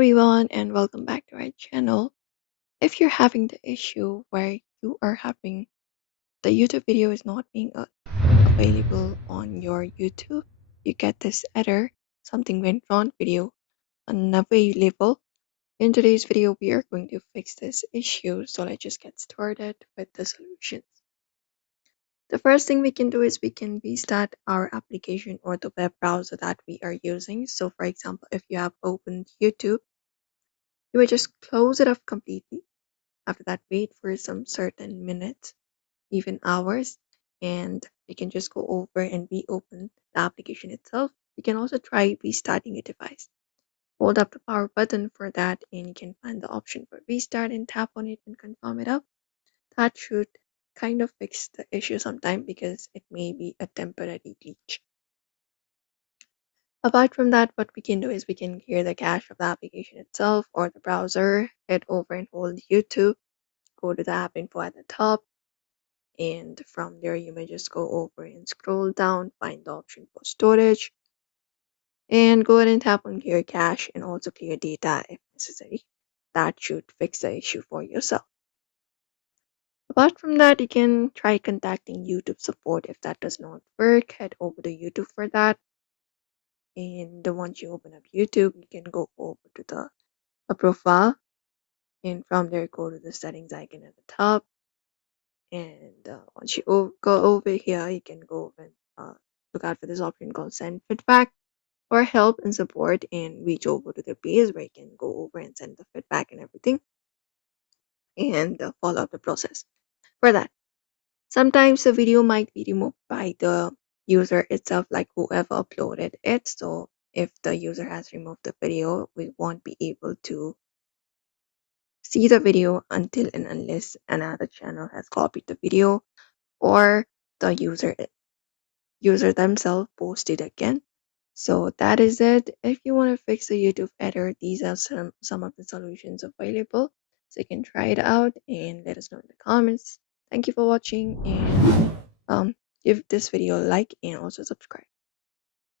everyone, and welcome back to our channel. If you're having the issue where you are having the YouTube video is not being available on your YouTube, you get this error, something went wrong, video unavailable. In today's video, we are going to fix this issue, so let's just get started with the solutions. The first thing we can do is we can restart our application or the web browser that we are using. So for example, if you have opened YouTube, you will just close it off completely. After that, wait for some certain minutes, even hours, and you can just go over and reopen the application itself. You can also try restarting your device. Hold up the power button for that, and you can find the option for restart and tap on it and confirm it up. That should kind of fix the issue sometime because it may be a temporary glitch. Apart from that, what we can do is we can clear the cache of the application itself or the browser, head over and hold YouTube, go to the app info at the top, and from there you may just go over and scroll down, find the option for storage, and go ahead and tap on clear cache and also clear data if necessary. That should fix the issue for yourself. Apart from that, you can try contacting YouTube support. If that does not work, head over to YouTube for that. And once you open up YouTube, you can go over to the profile, and from there go to the settings icon at the top. And once you go over here, you can go over and look out for this option called send feedback or help and support, and reach over to the page where you can go over and send the feedback and everything, and follow up the process for that. Sometimes the video might be removed by the user itself, like whoever uploaded it. So if the user has removed the video, we won't be able to see the video until and unless another channel has copied the video or the user themselves post it again. So that is it. If you want to fix the YouTube error, these are some of the solutions available. So you can try it out and let us know in the comments. Thank you for watching, and give this video a like and also subscribe.